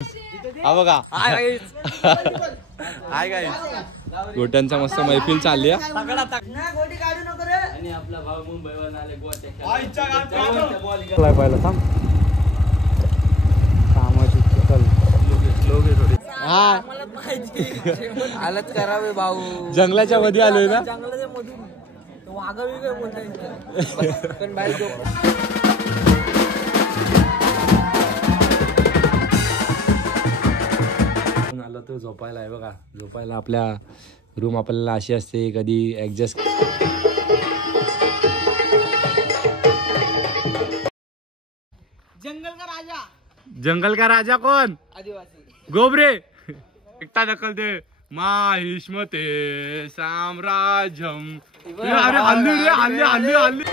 हा बघा hi guys गोट्यांचा मस्त मैफिल चालली आहे. आणि आपला भाऊ मुंबईवरून आले गोट्या पाहिलं थांब कामाची हालत करावे भाऊ. जंगलाच्या मध्ये आलोय ना. जंगलाच्या मधून वाघा वेगळे पण बाहेर आलो तो झोपायला आहे बघा. झोपायला आपल्या रूम आपल्याला अशी असते कधी ऍडजस्ट. जंगल का राजा कौन? आदिवासी गोबरे एकटा ढकलते माहिष्मते साम्राज्यम. अरे हल्ली रे हल्ली हल्ली हल्ली.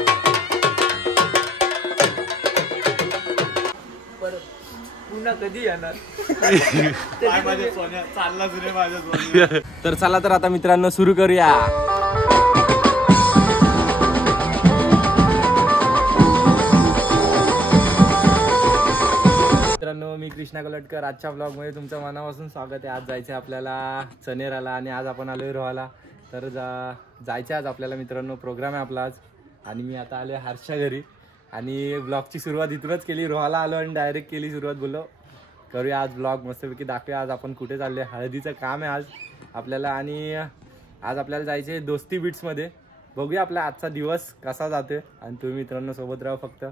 पुन्हा कधी येणार? तर चला तर आता मित्रांनो सुरू करूया. मित्रांनो मी कृष्णा कोलटकर. आजच्या ब्लॉग मध्ये तुमचं मनापासून स्वागत आहे. आज जायचं आहे आपल्याला चनेराला आणि आज आपण आलोय रोहाला. तर जायचं आज आपल्याला मित्रांनो. प्रोग्राम आहे आपला आज आणि मी आता आलोय हर्षच्या घरी आणि ब्लॉगची सुरुवात इथूनच केली. रोहाला आलो आणि डायरेक्ट केली सुरुवात. बोललो करूया आज ब्लॉग मस्तपैकी दाखवूया आज आपण कुठे चालले. हळदीचं काम आहे आज आपल्याला आणि आज आपल्याला जायचं आहे दोस्ती बीट्समध्ये. बघूया आपला आजचा दिवस कसा जातोय आणि तुम्ही मित्रांनो सोबत राहा फक्त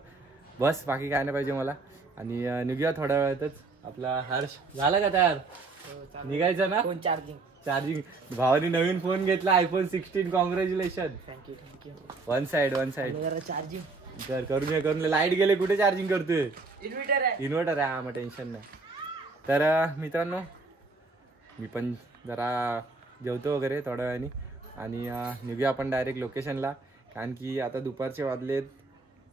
बस. बाकी काय नाही पाहिजे मला. आणि निघूया थोड्या वेळातच. आपला हर्ष झाला का तयार? निघायचं ना. चार्जिंग भावानी नवीन फोन घेतला iPhone 16. Congratulation. Thank you. One side charging करून लाईट गेले कुठे चार्जिंग करतोय? इन्व्हर्टर आहे. हा मग टेन्शन नाही. तर मित्रांनो मी पण जरा जेवतो वगैरे थोड्या वेळाने आणि निघूया आपण डायरेक्ट लोकेशनला. कारण की आता दुपारचे वाजलेत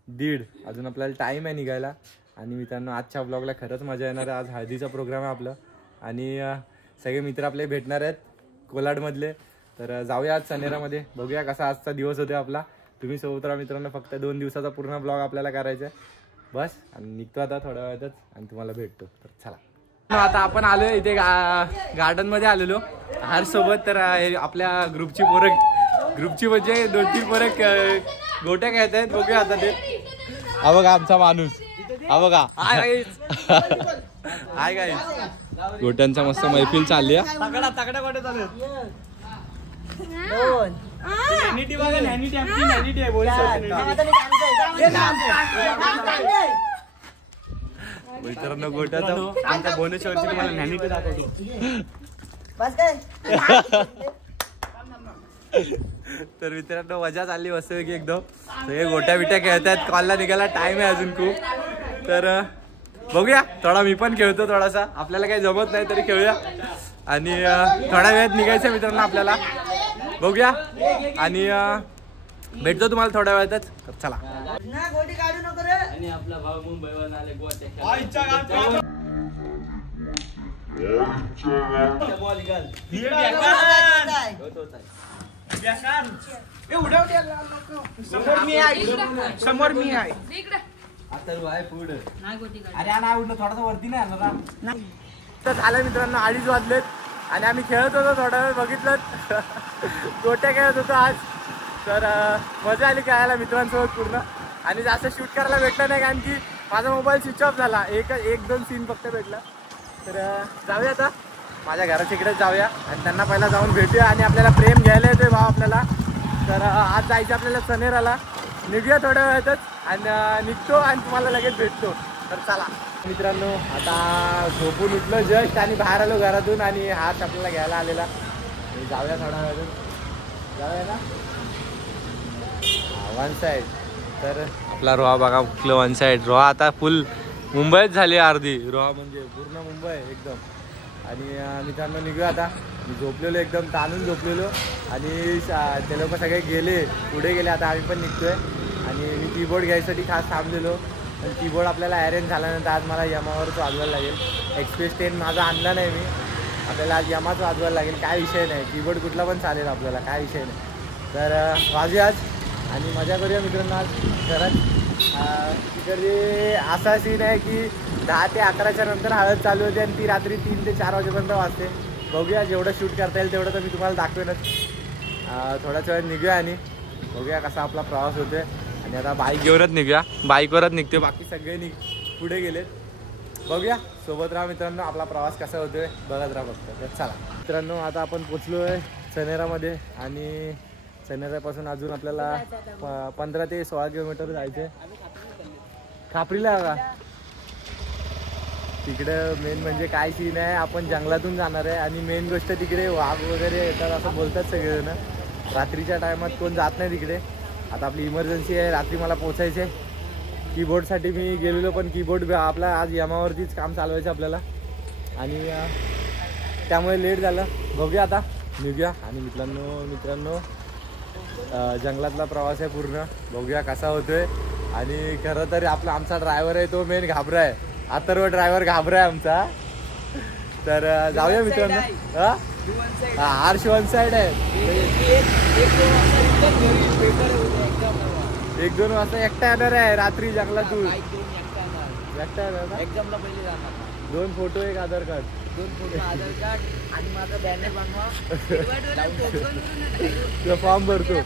1:30. अजून आपल्याला टाईम आहे निघायला. आणि मित्रांनो आजच्या ब्लॉगला खरंच मजा येणार आहे. आज हळदीचा प्रोग्राम आहे आपलं आणि सगळे मित्र आपले भेटणार आहेत कोलाडमधले. तर जाऊया आज चनेरामध्ये. बघूया कसा आजचा दिवस होता आपला. तुम्ही सोबत राहा मित्रांनो. फक्त 2 दिवसाचा पूर्ण ब्लॉग आपल्याला करायचा आहे बस. आणि निघतो आता थोड्या वेळातच आणि तुम्हाला भेटतो. तर चला आता आपण आलो इथे गार्डन मध्ये आलेलो हर सोबत. तर आपल्या ग्रुपची म्हणजे 2-3 पोरं गोट्या खेळत आहेत. बघूया आता ते. हा बघा आमचा माणूस. हा बघा हाय गाईस गोट्यांचा मस्त मैफिल चालली आहे. तगडा गोटे चालू मित्रांनो गोट्याचा आमच्या भुवनेश्वरची तुम्हाला नॅनिटी दाखवतो. तर मित्रांनो मजा चालली मस्त की एकदम. सगळे गोट्या बिट्या खेळतात. कॉलला निघायला टाइम आहे अजून खूप. तर बघूया थोडा मी पण खेळतो थोडासा. आपल्याला काही जमत नाही तरी खेळूया आणि थोड्या वेळात निघायचं मित्रांनो आपल्याला. बघूया आणि भेटतो तुम्हाला थोड्या वेळातच. तर चला. आणि आपला भाऊ मुंबईवरून आले समोर मी आहे. थोडासा वरती नाही. तर झालं मित्रांनो 2:30 वाजलेत आणि आम्ही खेळत होतो थोडा वेळ. बघितलं गोट्या खेळत होतो आज. तर मजा आली खेळायला मित्रांसोबत पूर्ण. आणि जास्त शूट करायला भेटलं नाही कारण की माझा मोबाईल स्विच ऑफ झाला. 1-2 सीन फक्त भेटला. तर जाऊया आता माझ्या घराच्या इकडेच जाऊया आणि त्यांना पहिला जाऊन भेटूया. आणि आपल्याला प्रेम घ्यायला येतोय भाव आपल्याला. तर आज जायचं आपल्याला चनेराला. निघूया थोड्या वेळातच आणि निघतो आणि तुम्हाला लगेच भेटतो. तर चला मित्रांनो आता झोपून उठलो जस्ट आणि बाहेर आलो घरातून आणि हात आपल्याला घ्यायला आलेला. जाऊया थोड्या वेळातून. जाऊया ना वन साईड. तर आपला रोहा बघा कुठलं वन साईड. रोहा आता फुल मुंबईच झाली अर्धी. रोहा म्हणजे पूर्ण मुंबई एकदम. आणि मित्रांनो निघूया आता. मी झोपलेलो एकदम ताणून झोपलेलो आणि ते लोक सगळे गेले पुढे गेले. आता आम्ही पण निघतोय आणि मी कीबोर्ड घ्यायसाठी खास थांबलेलो. पण कीबोर्ड आपल्याला अरेंज झाल्यानंतर आज मला यमावरच वाजवायला लागेल. एक्सप्रेस 10 माझा आणला नाही मी. आपल्याला आज यमाच वाजवायला लागेल. काय विषय नाही. कीबोर्ड कुठला पण चालेल आपल्याला काय विषय नाही. तर वाजूया आज आणि मजा करूया मित्रांनो आज. घरात तिकडे असा सीन आहे की 10 ते 11च्या नंतर हळद चालू होते आणि ती रात्री 3 ते 4 वाजेपर्यंत वाजते. बघूया जेवढं शूट करता येईल तेवढं तर मी तुम्हाला दाखवेनच. थोड्याच वेळात निघूया आणि बघूया कसा आपला प्रवास होतोय. आणि आता बाईक घेऊनच निघूया, बाईकवरच निघते, बाकी सगळे पुढे गेलेत. बघूया, सोबत राहा मित्रांनो, आपला प्रवास कसा होतोय बघत राहा फक्त. तर चला मित्रांनो, आता आपण पोचलो आहे चनेरामध्ये आणि चनेरापासून अजून आपल्याला 15 ते 16 किलोमीटर जायचं आहे. खापरीला का तिकडे मेन म्हणजे काय सीन आहे, आपण जंगलातून जाणार आहे आणि मेन गोष्ट तिकडे वाघ वगैरे येतात असं बोलतात सगळेजण. रात्रीच्या टायमात कोण जात नाही तिकडे. आता आपली इमर्जन्सी आहे, रात्री मला पोचायचे. कीबोर्डसाठी मी गेलेलो पण कीबोर्ड आपला आज यमावरतीच काम चालवायचं आपल्याला आणि त्यामुळे लेट झालं. बघूया आता निघूया. आणि मित्रांनो जंगलातला प्रवास आहे पूर्ण, बघूया कसा होतोय. आणि खरं तर आमचा ड्रायव्हर आहे तो मेन घाबरा आहे, अथर्व ड्रायव्हर घाबरा आहे आमचा. तर जाऊया मित्रांनो. आर्श वन साईड आहे. 1-2 वाजता एकटा येणार आहे रात्री जंगलातून. एकटा येणार एक्झामला पहिले जाणार. 2 फोटो 1 आधार कार्ड. 2 फोटो आधार कार्ड आणि माझा बॅनर बनवा. फॉर्म भरतो.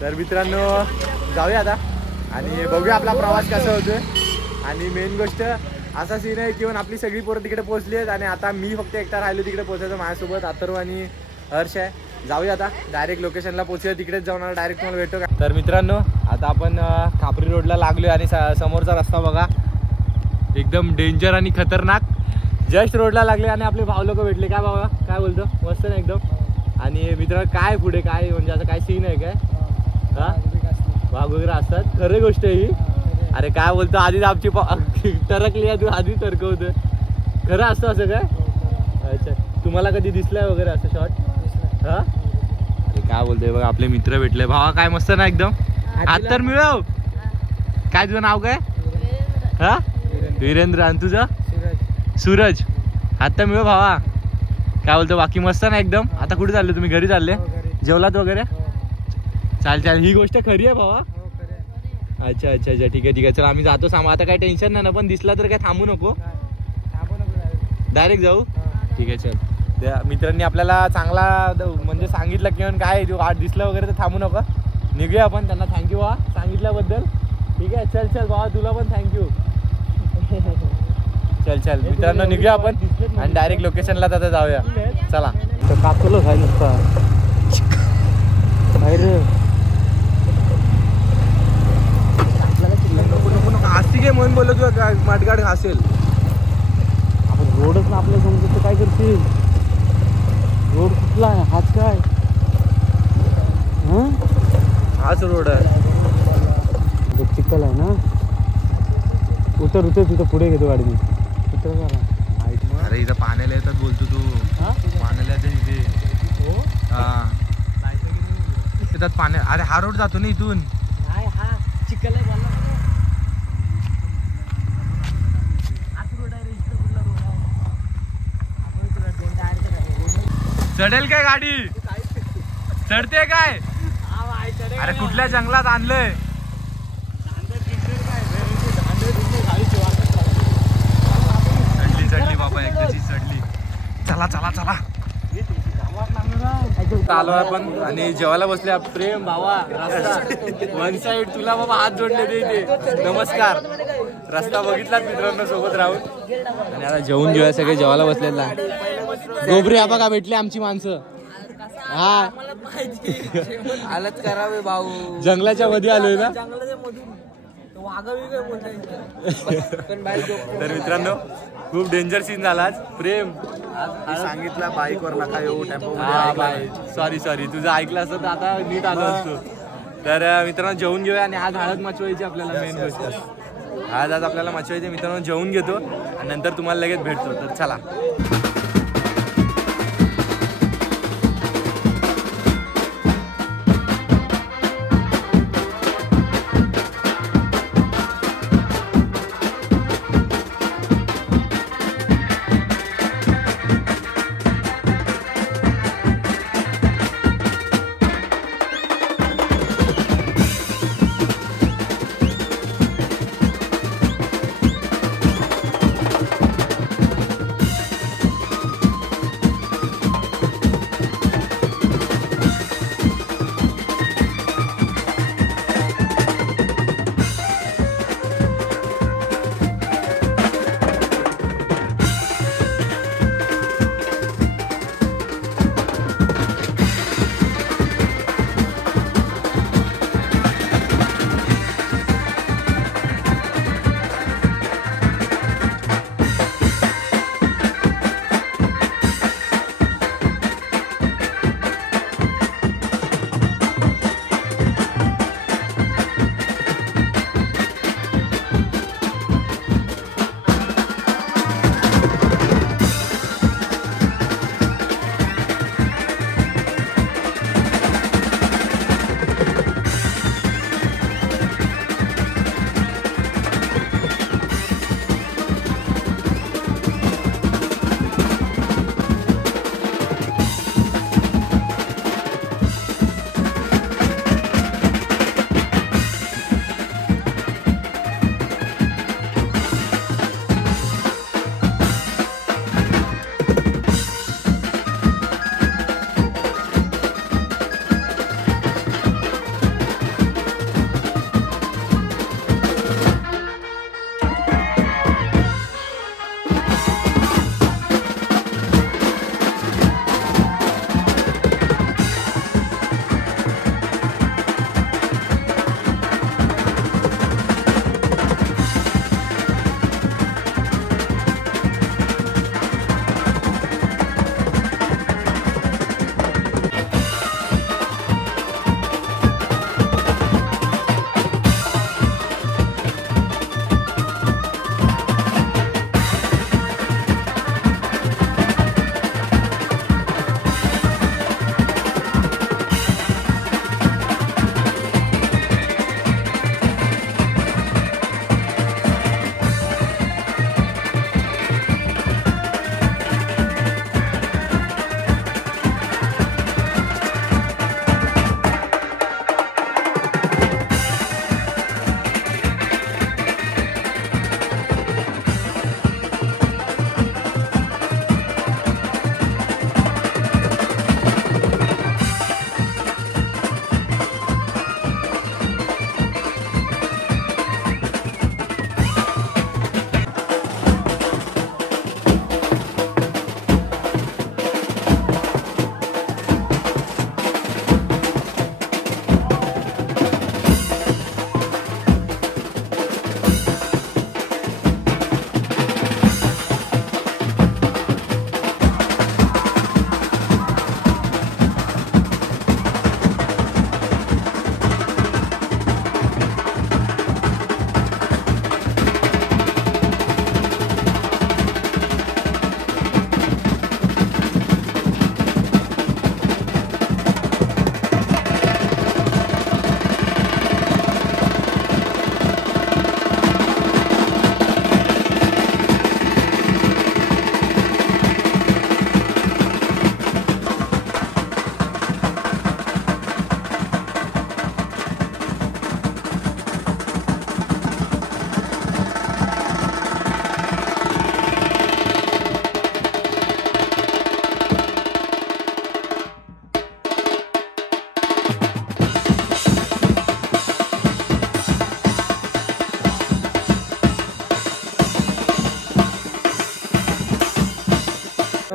तर मित्रांनो जाऊया आता आणि बघूया आपला प्रवास कसा होतोय. आणि मेन गोष्ट असा सीन आहे की आपली सगळी पोरं तिकडे पोहोचली आहेत आणि आता मी फक्त एकटा राहिलो तिकडे पोहोचायचं. माझ्यासोबत अथर्व आणि हर्ष आहे. जाऊया आता डायरेक्ट लोकेशनला पोहोचूया, तिकडेच जाऊन डायरेक्ट तुम्हाला भेटतो. तर मित्रांनो आता आपण खापरी रोडला लागलो आणि समोरचा रस्ता बघा एकदम डेंजर आणि खतरनाक. जस्ट रोडला लागले आणि आपले भाऊ लोक भेटले. काय बाबा काय बोलतो, मस्त ना एकदम. आणि मित्र काय पुढे काय म्हणजे असं काय सीन आहे काय? हा वाघ वगैरे असतात, खरी गोष्ट आहे ही. अरे काय बोलतो, आधीच आमची टरकली आहे, तू आधी टरकवतो. खरं असतं असं काय? अच्छा, तुम्हाला कधी दिसलंय वगैरे असं शॉट? हा अरे काय बोलतोय बघा, आपले मित्र भेटले. भावा काय मस्त ना एकदम. हात तर मिळव. काय तुझं नाव काय? हा वीरेंद्र. आणि तुझं? सूरज. हात तर मिळव भावा. काय बोलतो, बाकी मस्त ना एकदम. आता कुठे चालले तुम्ही? घरी चालले? जेवलात वगैरे? चाल ही गोष्ट खरी आहे भावा. अच्छा अच्छा अच्छा ठीक आहे चला आम्ही जातो. आता काही टेन्शन नाही ना, पण दिसला तर काय थांबू नको, डायरेक्ट जाऊ. ठीक आहे चल. त्या मित्रांनी आपल्याला चांगला म्हणजे सांगितलं की काय वाट दिसलं वगैरे तर थांबू नका, निघूया आपण. त्यांना थँक्यू बा सांगितल्याबद्दल. ठीक आहे चल बाबा, तुला पण थँक्यू. चल मित्रांनो निघूया आपण आणि डायरेक्ट लोकेशनला आता जाऊया. चला कापलं काय नुसता बाहेर. नको हसी घे म्हणून बोललो तुला काय माटगाड घासेल. आपण रोडच ना आपल्या समजत तर काय करतील. रोड कुठला आहे? हाच काय? हाच रोड आहे. चिखल आहे ना. उतर तिथं पुढे घेतो गाडी मी. उतर जरा. अरे इथं पाण्याला येतात बोलतो तू. पाण्याला येतात इथे. हो हा येतात पाण्या. अरे हा रोड जातो ना इथून. नाही हा चिखल आहे. चढेल काय गाडी? चढते काय? अरे कुठल्या जंगलात आणलंय? चढली बाबा एकदाची चढली. चला आलो आपण आणि जेवायला बसले. प्रेम भावा रस्ता वन साईड. तुला बाबा हात जोडले ते नमस्कार. रस्ता बघितलात मित्रांनो सोबत राहून. आणि आता जेवून घेऊया सगळे. जेवायला बसलेला गोबरी हा बघा भेटले आमची माणसं. हा हालत करावे भाऊ. जंगलाच्या मध्ये आलोय ना. जंगलाच्या मधून तर मित्रांनो खूप डेंजर सीन झाला आज. प्रेम सांगितलं बाईक वर नका येऊ, टेम्पो. सॉरी तुझं ऐकलं असतं तर आता नीट आलो असतो. तर मित्रांनो जेवून घेऊया आणि आज हळद मचवायची आपल्याला. मेन गोष्ट आज आपल्याला मचवायची. मित्रांनो जेवून घेतो आणि नंतर तुम्हाला लगेच भेटतो. तर चला.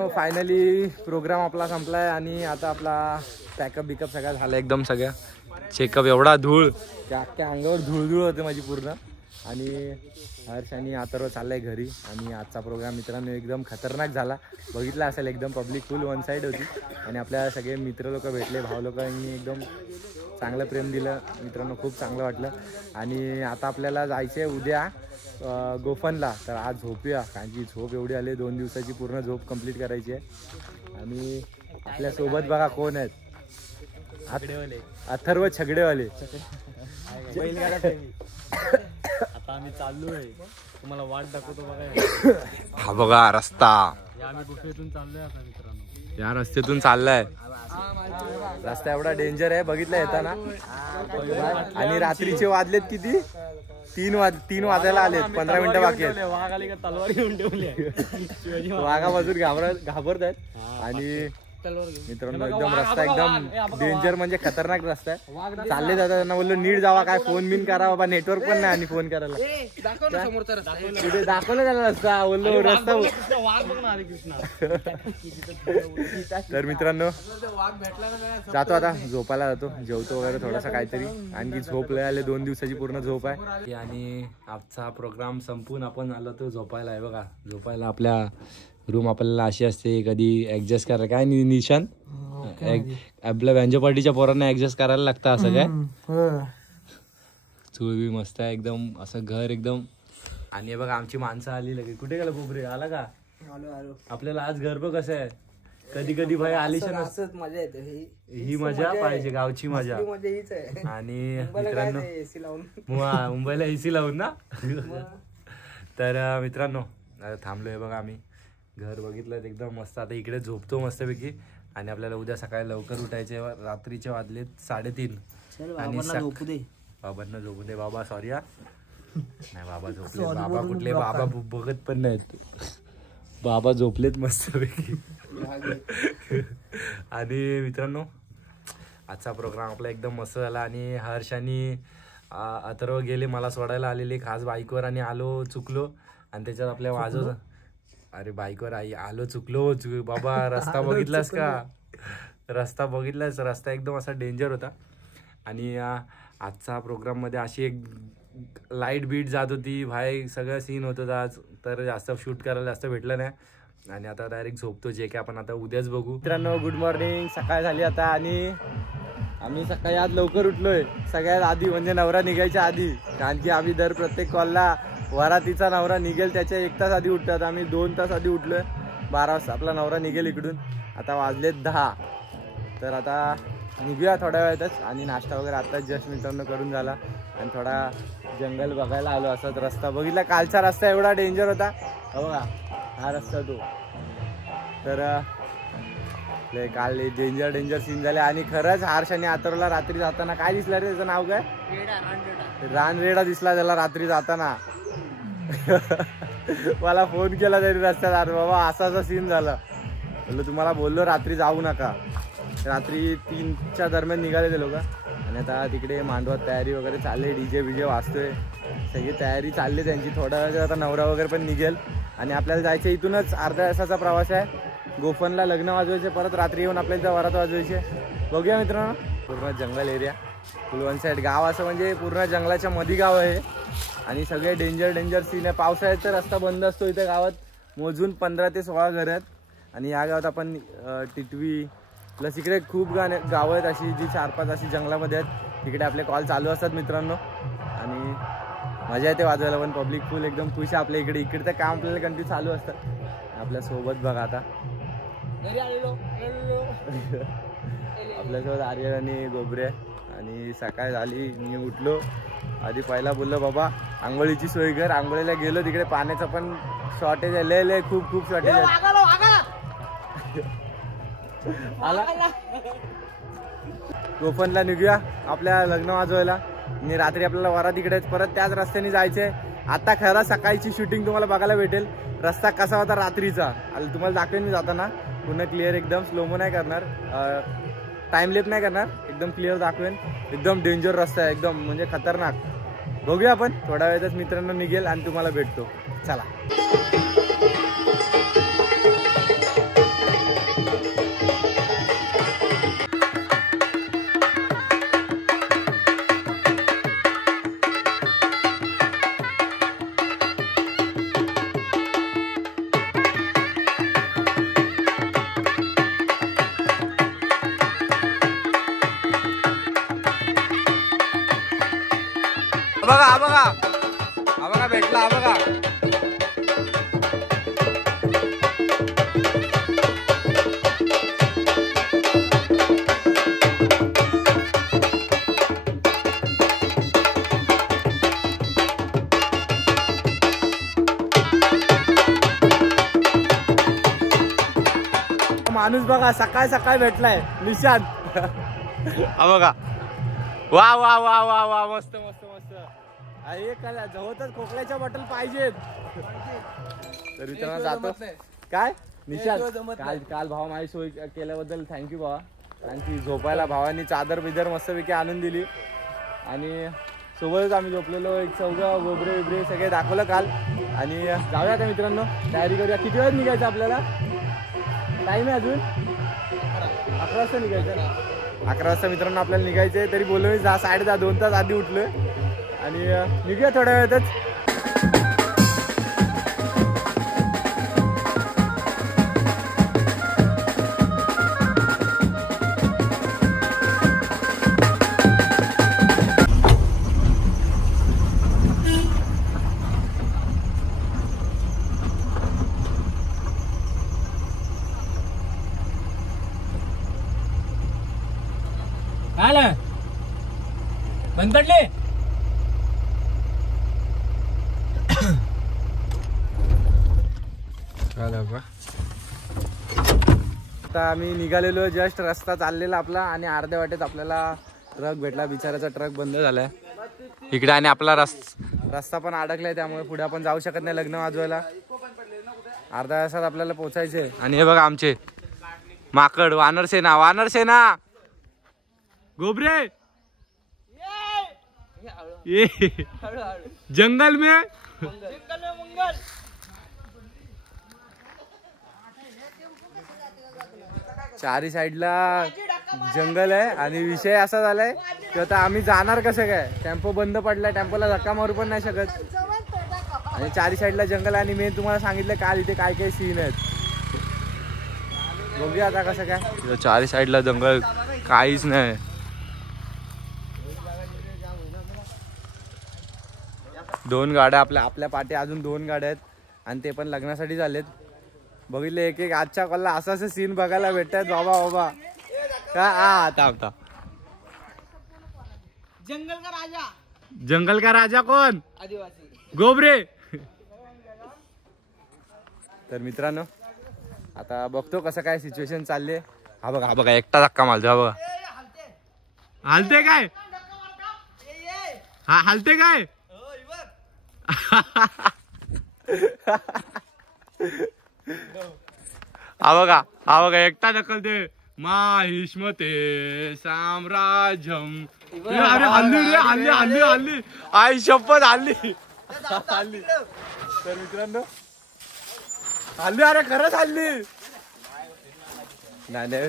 मित्रांनो फायनली प्रोग्राम आपला संपलाय आणि आता आपला पॅकअप बिकअप सगळा झाला एकदम सगळ्या चेकअप. एवढा धूळ त्या अख्ख्या अंगावर धूळ होते माझी पूर्ण. आणि हर्ष आणि अथर्व चाललाय घरी. आणि आजचा प्रोग्राम मित्रांनो एकदम खतरनाक झाला. बघितला असेल एकदम पब्लिक फुल वन साईड होती. आणि आपल्या सगळे मित्र लोक भेटले, भाऊ लोकांनी एकदम चांगलं प्रेम दिलं मित्रांनो, खूप चांगलं वाटलं. आणि आता आपल्याला जायचं आहे उद्या गोफनला. तर आज झोपूया कारण की झोप एवढी आली, 2 दिवसाची पूर्ण झोप कंप्लीट करायची आहे. आणि आपल्यासोबत बघा कोण आहेत, अथर्व छगडेवाले. आता आम्ही चाललोय, तुम्हाला वाट दाखवतो बघा. हा बघा रस्ता, आम्ही गुफेतून चाललोय आता मित्रांनो. या रस्त्यातून चाललाय. रस्ता एवढा डेंजर आहे बघितला येताना. आणि रात्रीचे वाजलेत किती, 3 वाजायला आलेत, 15 मिनिटं बाकी आहेत. वाघ आली का तलवार घेऊन ठेवली. वाघापासून घाबरत आहेत. आणि मित्रांनो एकदम रस्ता एकदम डेंजर म्हणजे खतरनाक रस्ता आहे. चालले जातात त्यांना बोललो नीट जावा, काय फोन बिन करा बाबा, नेटवर्क पण नाही आणि फोन करायला. कुठे दाखवलं त्याला रस्ता, बोललो रस्ता. तर मित्रांनो जातो आता झोपायला जातो, जेवतो वगैरे थोडासा काहीतरी. आणखी झोप लय आले, 2 दिवसाची पूर्ण झोप आहे. आणि आजचा प्रोग्राम संपून आपण आलो तो झोपायला आहे बघा. झोपायला आपल्या रूम आपल्याला अशी असते, कधी ऍडजस्ट करायला काय निशान आपल्या बँजो पार्टीच्या पोरांना ऍडजस्ट करायला लागतं असं काय. चुळवी मस्त आहे एकदम, असं घर एकदम. आणि हे बघा आमची माणसं आली लगेच. कुठे गेला कोपरे, आला का? आपल्याला आज घर बघ कसं आहे. कधी कधी भाई आलिशान मजा येते, ही मजा पाहिजे, गावची मजा. आणि मित्रांनो मुंबईला एसी लावून ना. तर मित्रांनो थांबलोय बघा आम्ही, घर बघितलं एकदम मस्त. आता इकडे झोपतो मस्तपैकी. आणि आपल्याला उद्या सकाळी लवकर उठायचे. रात्रीचे वाजलेत 3:30. आणि बाबांना झोपू दे. बाबा सॉरी हा. नाही बाबा झोपले. बाबा कुठले, बाबा बघत पण नाहीत. बाबा झोपलेत मस्तपैकी. आणि मित्रांनो आजचा प्रोग्राम आपला एकदम मस्त झाला. आणि हर्ष आणि अथर्व गेले मला सोडायला आलेले खास बाईकवर. आणि आलो चुकलो. आणि त्याच्यात आपल्या वाजव, अरे बाईकवर आई आलो चुकलो बाबा. रस्ता बघितलास का, रस्ता बघितलास, रस्ता एकदम असा डेंजर होता. आणि आजचा प्रोग्राममध्ये अशी एक लाईट बीट जात होती भाई, सगळं सीन होतं आज. तर जास्त शूट करायला जास्त भेटलं नाही. आणि आता डायरेक्ट झोपतो, जे काय आपण आता उद्याच बघू. मित्रांनो गुड मॉर्निंग, सकाळ झाली आता. आणि आम्ही सकाळी आज लवकर उठलोय सगळ्यात आधी, म्हणजे नवरा निघायच्या आधी. कारण की आम्ही दर प्रत्येक कॉलला वरातीचा नवरा निघेल त्याच्या 1 तास आधी उठतात. आम्ही 2 तास आधी उठलोय. 12 वाजता आपला नवरा निघेल इकडून. आता वाजलेत 10. तर आता निघूया थोड्या वेळातच. आणि नाश्ता वगैरे आता जस्ट मित्रांनो करून झाला. आणि थोडा जंगल बघायला आलो. असाच रस्ता बघितला, कालचा रस्ता एवढा डेंजर होता बघा, हा रस्ता तो. तर काल डेंजर सीन झाले. आणि खरंच हर्ष आणि अथर्वला रात्री जाताना काय दिसलं रे, त्याचं नाव काय, रानरेडा दिसला त्याला रात्री जाताना. मला फोन केला तरी रस्त्यात, बाबा असा असा सीन झाला. बोललो तुम्हाला बोललो रात्री जाऊ नका. रात्री 3च्या दरम्यान निघाले ते लोक. आणि आता तिकडे मांडवात तयारी वगैरे चालली, डीजे बीजे वाजतोय, सगळी तयारी चालली त्यांची. थोड्या वेळात आता नवरा वगैरे पण निघेल. आणि आपल्याला जायचं इथूनच अर्ध्या तासाचा प्रवास आहे. गोफनला लग्न वाजवायचे, परत रात्री येऊन आपल्याला इथं वरात वाजवायचे. बघूया मित्रांनो, पूर्ण जंगल एरिया, फुल वन साईड गाव, असं म्हणजे पूर्ण जंगलाच्या मध्ये गाव आहे. आणि सगळे डेंजर सीन आहे. पावसाळ्यात तर रस्ता बंद असतो इथे गावात. मोजून 15 ते 16 घरं आहेत. आणि या गावात आपण टिटवी प्लस इकडे खूप गावं आहेत अशी, जी 4-5 अशी जंगलामध्ये आहेत. तिकडे आपले कॉल चालू असतात मित्रांनो. आणि मजा येते वाजवायला पण. पब्लिक फुल एकदम खुश आहे आपल्या इकडे. इकडे तर काम आपल्याला कंटिन्यू चालू असतात. आपल्यासोबत बघा आता आपल्यासोबत आर्यन आणि गोबरे. आणि सकाळ झाली, मी उठलो आधी. पहिला बोललो बाबा आंघोळीची सोय कर. आंघोळीला गेलो, तिकडे पाण्याचं पण शॉर्टेज आहे, लय खूप शॉर्टेज आहे. गोफनला निघूया आपल्या लग्न वाजवायला. आणि रात्री आपल्याला वरात इकडे परत त्याच रस्त्याने जायचंय. आता खरं सकाळची शूटिंग तुम्हाला बघायला भेटेल. रस्ता कसा होता रात्रीचा तुम्हाला दाखवेन मी जाताना. पूर्ण क्लिअर एकदम, स्लोमो नाही करणार, टाइम लेप नाही करणार, एकदम क्लिअर दाखवेन. एकदम डेंजर रस्ता आहे एकदम, म्हणजे खतरनाक. बघूया आपण थोड्या वेळातच मित्रांनो निघेल आणि तुम्हाला भेटतो. चला. हा बघा, हा बघा भेटला, हा बघा. माणूस बघा सकाळ सकाळ भेटलाय निशांत. हा बघा, वा वा वा वा वा, मस्त मस्त मस्त. अरे काय जवळच खोकल्याच्या बॉटल पाहिजेत. तर मित्रांनो जातो. काय निशांत, काल भावा माझी सोय केल्याबद्दल थँक्यू भावा. कारण की झोपायला भावानी चादर बिदर मस्तपैकी आणून दिली आणि सोबतच आम्ही झोपलेलो. एक चौघं गोबरे बिबरे सगळे दाखवलं काल. आणि जाऊया आता मित्रांनो, तयारी करूया. किती वेळ निघायचं आपल्याला? टाईम आहे अजून 11 वाजता निघायचं. 11 वाजता मित्रांनो आपल्याला निघायचं आहे. तरी बोललो मी 10:30 2 तास आधी उठलोय आणि निघूया थोड्या वेळातच. बंद पडले. आता आम्ही निघालेलो, जस्ट रस्ता चाललेला आपला आणि अर्ध्या वाटेत आपल्याला ट्रक भेटला. बिचाराचा ट्रक बंद झालाय इकडे आणि आपला रस्ता पण अडकलाय, त्यामुळे पुढे आपण जाऊ शकत नाही लग्न वाजवायला. अर्ध्या तासात आपल्याला पोहोचायचे. आणि हे बघा आमचे माकड, वानर सेना, वानर सेना, गोबरे ये जंगल में मंगल. चारी साईडला जंगल आहे आणि विषय असा झालाय की आता आम्ही जाणार कसं काय. टेम्पो बंद पडलाय, टेम्पोला धक्का मारू पण नाही शकत आणि चारी साईडला जंगल. आणि मी तुम्हाला सांगितलं काल इथे काय काय सीन आहेत, बघूया आता कसं काय. चारी साईडला जंगल, काहीच नाही. दोन गाड्या आपल्या पाठी, अजून 2 गाड्या आहेत आणि ते पण लग्नासाठी झालेत. बघितले एक एक आजच्या कॉलला असं असं सीन बघायला भेटतात बाबा बाबा. का आता जंगल का राजा, जंगल का राजा कोण? आदिवासी गोबरे. तर मित्रांनो आता बघतो कसं काय सिच्युएशन चालले. हा बघा एकटा धक्का मारतो. हा बघा, हालते काय? हा हालते काय? हा बघा एकटा ढकलते. माहिष्मते साम्राज्यम. अरे हल्ली आई शपथ हल्ली. तर मित्रांनो हल्ली, अरे खरंच हल्ली. नाही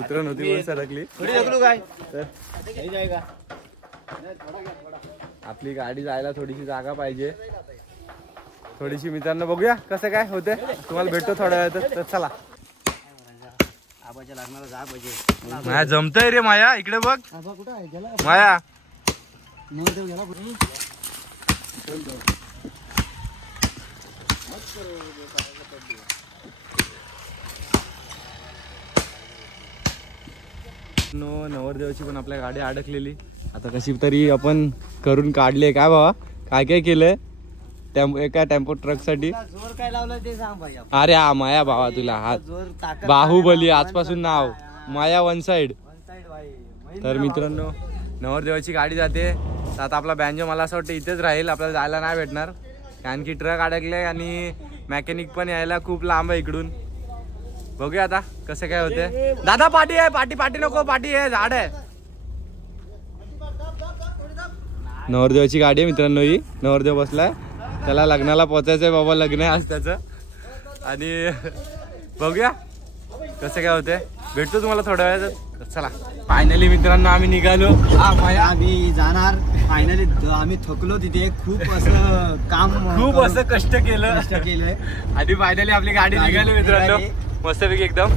उतरण होती पण सरकली. काय आपली गाडी जायला थोडीशी जागा पाहिजे, थोडीशी. मित्रांनो बघूया कसं काय होते, तुम्हाला भेटतो थोड्या वेळात. तर चला. माया जमतय रे माया, इकडे बघ माया. नवरदेवाची पण आपल्या गाडी अडकलेली. आता कशी तरी आपण करून काढले. काय बाबा काय काय केलंय एका टेम्पो ट्रक साठी? जोर काय लावलं ते सांग पाहिजे. अरे हा माया भावा, तुला हात बाहुबली आजपासून नाव माया वन साइड. तर मित्रांनो नवरदेवाची गाडी जाते. तर आता आपला बँजो मला असं वाटतं इथेच राहील, आपल्याला जायला नाही भेटणार कारण की ट्रक अडकले आणि मेकॅनिक पण यायला खूप लांब आहे इकडून. बघूया आता कसं काय होते. दादा पाठी आहे, पाठी नको, पाठी आहे, झाड आहे. नवरदेवाची गाडी आहे मित्रांनो ही. नवरदेव बसलाय, त्याला लग्नाला पोचायचंय बाबा, लग्न आहे आज त्याचं. आणि बघूया कसं काय होते, भेटतो तुम्हाला थोड्या वेळात. चला फायनली मित्रांनो आम्ही निघालो. आम्ही जाणार फायनली. आम्ही थकलो तिथे, खूप असं काम, खूप असं कष्ट केलंय केलंय आणि फायनली आपली गाडी निघाली मित्रांनो मस्तपैकी एकदम.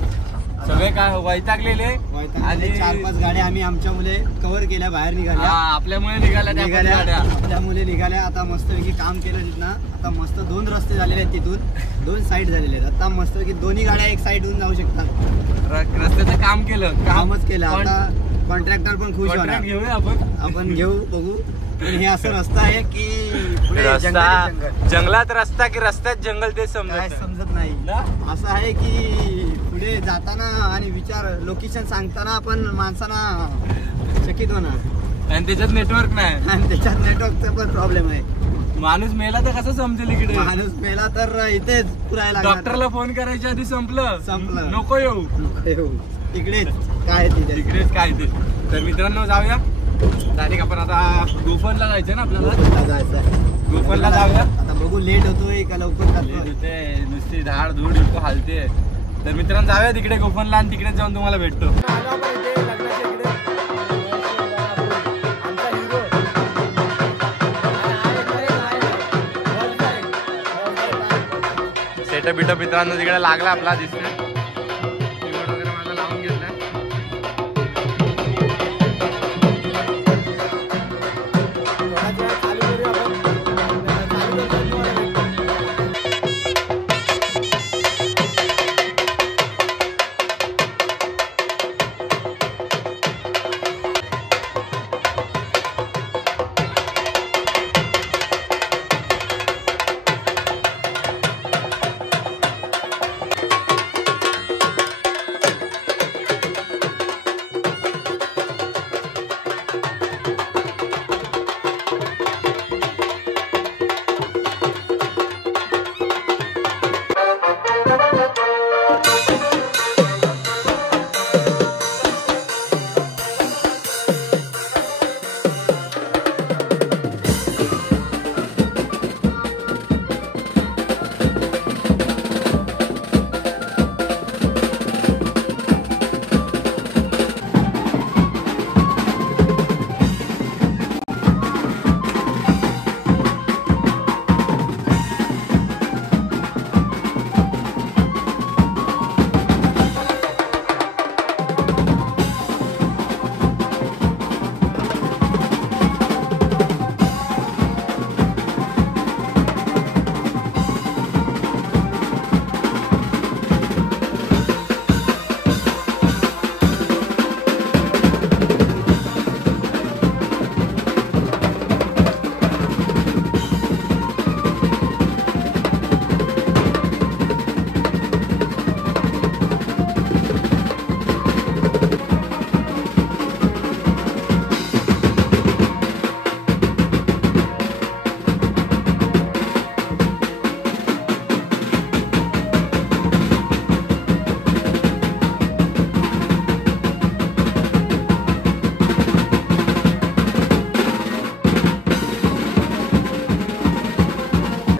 सगळे काय वैतागलेले आणि 4-5 गाड्या आम्ही आमच्या मुले कव्हर केल्या, बाहेर निघाल्या. आपल्यामुळे निघाल्या आपल्या मुले निघाल्या. आता मस्तपैकी काम केलं तिथनं. आता मस्त 2 रस्ते झालेले आहेत, तिथून 2 साईड झालेले आहेत. आता मस्तपैकी दोन्ही गाड्या एक साईड होऊन जाऊ शकतात. रस्त्याचं काम केलं, कामच केलं. आता कॉन्ट्रॅक्टर पण खुश होणार. घेऊया आपण घेऊ, बघू. पण हे असं रस्ता आहे की पुढे जंगलात रस्ता की रस्त्यात जंगल ते समजत नाही. असं आहे की पुढे जाताना आणि लोकेशन सांगताना आपण माणसांना चकित होणार. आणि त्याच्यात नेटवर्क नाही, आणि त्याच्यात नेटवर्कचा पण प्रॉब्लेम आहे. माणूस मेला तर कसं समजेल इकडे? माणूस मेला तर इथेच पुरायला. डॉक्टरला फोन करायच्या आधी संपलं. नको येऊ इकडेच काय इकडेच काय ते. तर मित्रांनो जाऊया डायरेक्ट. आपण आता गोफनला जायचं ना आपल्याला. जायचं गोफनला जाऊया. आता बघू लेट होतोय का लवकर होते. नुसती धाड धूड इतकं हालते. तर मित्रांनो जाऊया तिकडे गोफनला आणि तिकडे जाऊन तुम्हाला भेटतो. सेटअप बिटअप मित्रांनो तिकडे लागला आपला दिसतोय. वगैरे माझा लावून घेतलाय.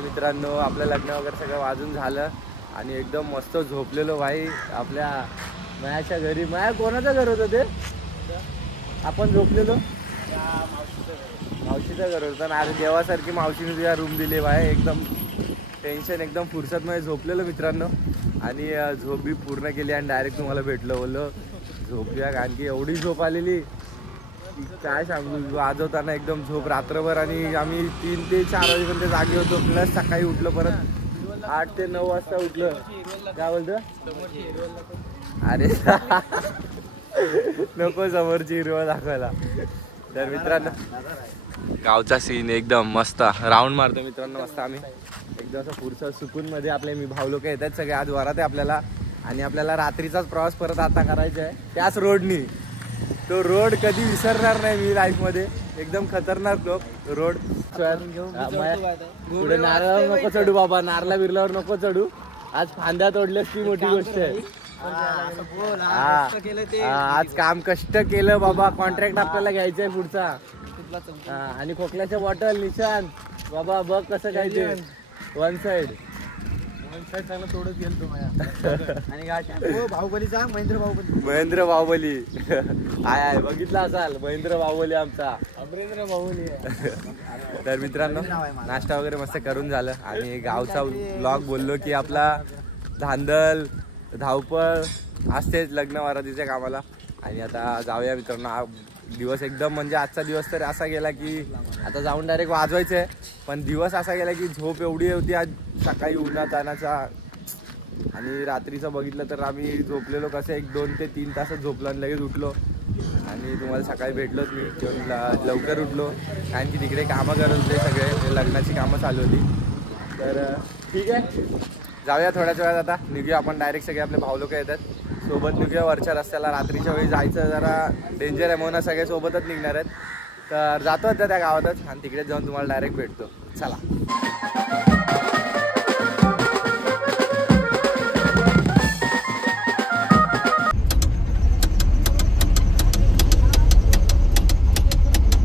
मित्रांनो आपलं लग्न वगैरे सगळं वाजून झालं आणि एकदम मस्त झोपलेलो भाई आपल्या मायाच्या घरी. माया कोणाचं घर होतं ते आपण झोपलेलो? मावशीचं घर होतं ना. अरे देवासारखी मावशीने तुझ्या रूम दिली भाई. एकदम टेन्शन एकदम फुरसतमध्ये झोपलेलो मित्रांनो. आणि झोप बी पूर्ण केली आणि डायरेक्ट तुम्हाला भेटलो. बोललो झोपूया कारण की एवढी झोप आलेली काय सांगू. वाजवताना एकदम झोप रात्रभर. आणि आम्ही 3 ते 4 वाजेपर्यंत जागे होतो. प्लस सकाळी उठलो परत 8 ते 9 वाजता उठलो. काय बोलतो? अरे नको समोरची हिरवा दाखवायला. तर मित्रांनो गावचा सीन एकदम मस्त राऊंड मारतो मित्रांनो. मस्त आम्ही एकदम असं पुढचं सुकून मध्ये आपले मी भाऊ लोक येतात सगळे. आज वरात आहे आपल्याला आणि आपल्याला रात्रीचाच प्रवास परत आता करायचा आहे त्याच रोडनी. तो रोड कधी विसरणार नाही मी लाईफ मध्ये. एकदम खतरनाक रोड. पुढे नारळ नको चढू बाबा. नारळा बिरल्यावर नको चढू. आज फांद्या तोडल्यास ती मोठी गोष्ट आहे. आज काम कष्ट केलं बाबा. कॉन्ट्रॅक्ट आपल्याला घ्यायचंय पुढचा. आणि खोकल्याच्या बॉटल निशान बाबा बघ कसं काय ते वन साइड चांगलं तोडत गेलो आणि बाहुबलीचा महेंद्र बाहुबली आहे बघितला असाल. महेंद्र बाहुबली आमचा अमरेंद्र बाहुबली. तर मित्रांनो नाश्ता वगैरे मस्त करून झालं आणि गावचा ब्लॉग बोललो की आपला धांदल धावपळ असतेच लग्न वरातीच्या कामाला. आणि आता जाऊया मित्रांनो. हा दिवस एकदम म्हणजे आजचा दिवस तर असा गेला की आता जाऊन डायरेक्ट वाजवायचं आहे. पण दिवस असा गेला की झोप एवढी होती आज सकाळी उन्हात तानाचा. आणि रात्रीचं बघितलं तर आम्ही झोपलेलो कसं 1-2 ते 3 तासच झोपलो आणि लगेच उठलो. आणि तुम्हाला सकाळी भेटलोच मी लवकर उठलो कारण की तिकडे कामं करत होते सगळे, लग्नाची कामं चालू होती. तर ठीक आहे, जाऊया थोड्याच वेळात. आता निघूया आपण डायरेक्ट. सगळे आपले भाऊ लोक येतात सोबत. निघूया वरच्या रस्त्याला. रात्रीच्या वेळी जायचं जरा डेंजर आहे म्हणून सगळे सोबतच निघणार आहेत. तर जातो आता त्या गावातच आणि तिकडे जाऊन तुम्हाला डायरेक्ट भेटतो. चला.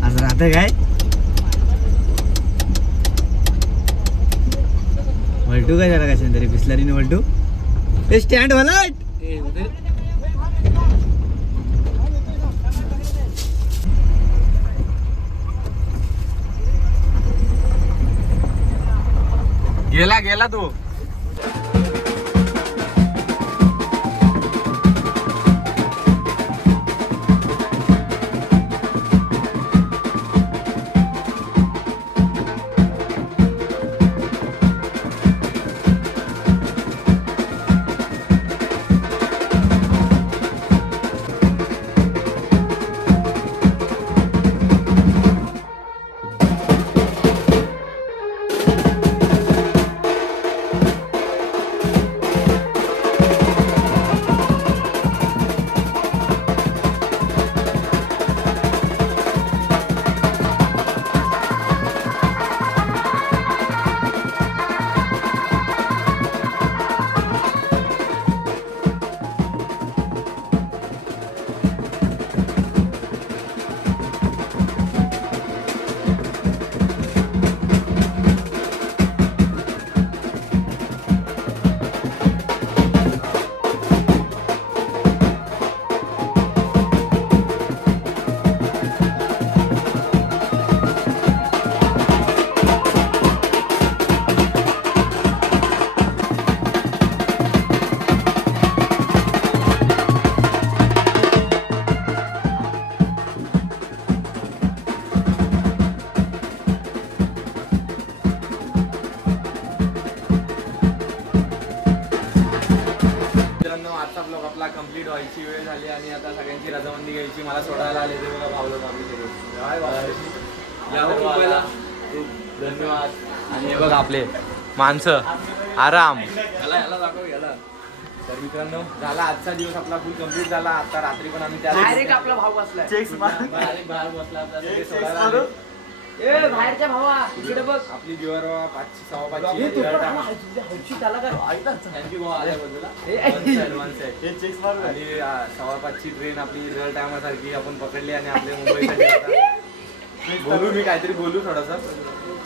आज राहतं काय वलटू काय जरा कशा तरी बिस्लरीने वलटू ते स्टँड वलट. गेला गेला तू. कंप्लीट व्हायची वेळ झाली आणि आता सगळ्यांची रजामंदी घ्यायची. मला सोडायला आले ते बघा भाऊ लोक आम्ही धन्यवाद. आणि हे बघा आपले माणसं आराम. तर मित्रांनो झाला आजचा दिवस आपला फुल कंप्लीट झाला. आता रात्री पण आम्ही त्या आपला भाऊ बसला बाहेर बसला सोडायला. बाहेरच्या भावा इकडे बघ. आपली जीवर 5:15 आणि 5:15 ट्रेन आपली रिअल टायमासारखी आपण पकडली आणि आपल्या मुंबईसाठी बोलू. मी काहीतरी बोलू थोडासा.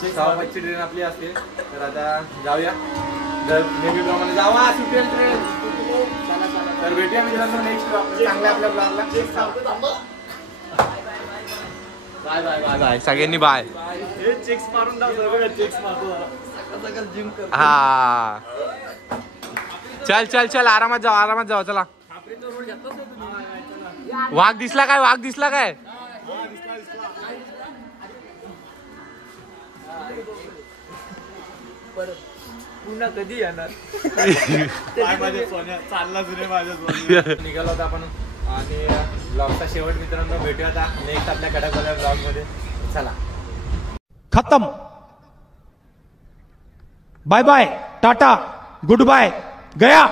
6:15 ट्रेन आपली असते. तर आता जाऊया नेहमीप्रमाणे जावा सुटेल ट्रेन. तर भेटूया मित्रांनो नेक्स्ट चांगल्या आपल्या ब्लॉगला. बाय बाय बाय बाय सगळ्यांनी बाय. चेक्स मारून चेक्स मारतो. हा चल चल चल आरामात जाऊ चला. वाघ दिसला काय? वाघ दिसला काय? पुन्हा कधी येणार? चालला जुने माझ्या निघालो होता आपण आणि ब्लॉगचा शेवट मित्रांनो भेटूया आता नेक्स्ट आपल्या खडकवाल्या ब्लॉग मध्ये. चला खत्म. Bye bye tata goodbye गया.